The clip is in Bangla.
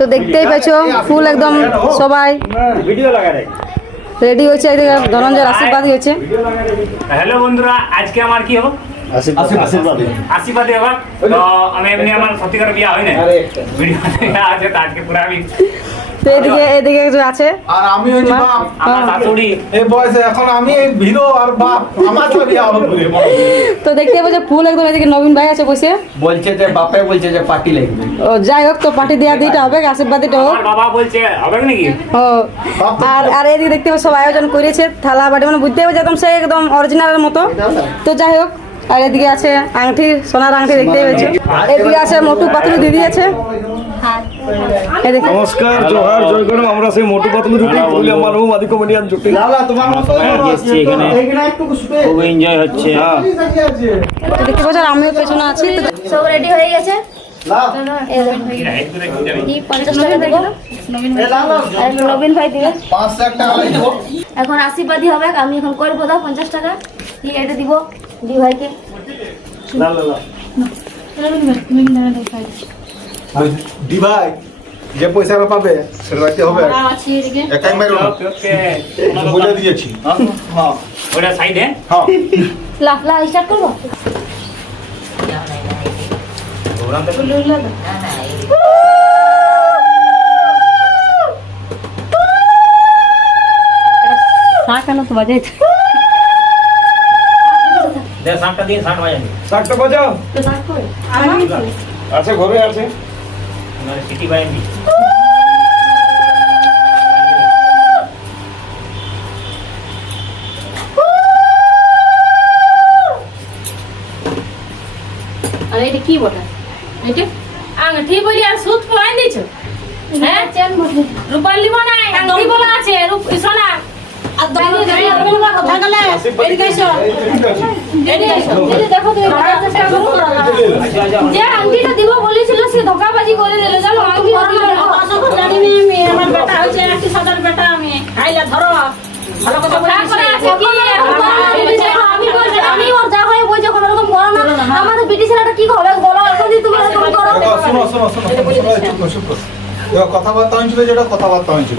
তো দেখতেই পাচ্ছো ফুল একদম সবাই রেডি হয়েছে, এদিকে ধনঞ্জয়ের আশীর্বাদ হয়েছে। হ্যালো বন্ধুরা, আজকে আমার কি হবো আশীর্বাদে হবা। তো আমি এমনি আমার সত্যিকার বিয়া হয় না, ভিডিও আছে তো আজকে পুরো আমি। তো এদিকে একজন আছে আর আমি হইছি বাপ, আমার শাশুড়ি এই বয়সে এখন আমি হিরো আর বাপ, আমার তো বিয়া হবে বলে। তো দেখতে পাচ্ছ ফুল একদম, এদিকে নবীন ভাই আছে বসে। বলছে যে বাপে বলছে যে পার্টি লাগবে। ও যাই হোক, তো পার্টি দেওয়া দিতে হবে, আশীর্বাদ দিতে হোক। আমার বাবা বলছে হবে নাকি। ও আর এদিকে দেখতে পাচ্ছ সব আয়োজন করেছে, থালা বাটি, মানে বুঝতে পারছো একদম সেই একদম অরিজিনালের মতো। তো যাই হোক, আর এদিকে আছে আংটি, সোনার আংটি দেখতেই পাচ্ছ। এদিকে আছে মোটু পাতলু দিদি আছে। নমস্কার, জোহার, জয় গরম। আমরা সেই মোটু পাতলু জুটি পুরুলিয়া মানব আদি কমেডিয়ান জুটি। লালা তোমার মতো এসেছি এখানে, খুব এনজয় হচ্ছে। তো দেখতে পাচ্ছ আমিও পেছনে আছি। তো সব রেডি হয়ে গেছে। কি 50 টাকা দেবো নবীন ভাই দিবে। 5 লাখ টাকা লাগবে। এখন আশীর্বাদী হবে, আমি এখন করবো দাও 50 টাকা। কি এটা দিব দি ভাইকে। দি ভাই যে পয়সাটা পাবে সেটা রাখতে হবে, একাই মারো না, বলে দিয়েছি। হ্যাঁ ওটা সাইডে। হ্যাঁ লা স্টার্ট করবো। কেন তো বাজাই দে সাতটা দিন 60 বাজে শাকটা বাজাও। আছে ঘরে আছে। মানে সিটি বাইন্ডি। আর এটা কি বটা? এটা আংটি বলি আর সুত পরাই দিছো। হ্যাঁ চেন বটে। রূপার লিব না, আংটি বলা আছে রূপ সোনা। আর দাও কথা গেলে এদিকে এসো। এদিকে এসো। এই দেখো তুমি বড় চেষ্টা করো। যে আংটিটা দিব বলেছিল সে ধোকাবাজি করে দিল, জানো আংটি দিল না। জানিনি আমি, আমার বেটা হচ্ছে একটি সাদার বেটা, আমি আইলা ধরো ভালো কথা তারপরে আছে কি আমি বলছি আমি ওর যা হয় বই যখন এরকম করো না, আমাদের বিটি ছেলেটা কি হবে বলো, এখন যদি তুমি এরকম করো। শোনো শোনো শোনো শোনো, চুপ করো, চুপ করো। কথাবার্তা হয়েছিল, যেটা কথাবার্তা হয়েছিল।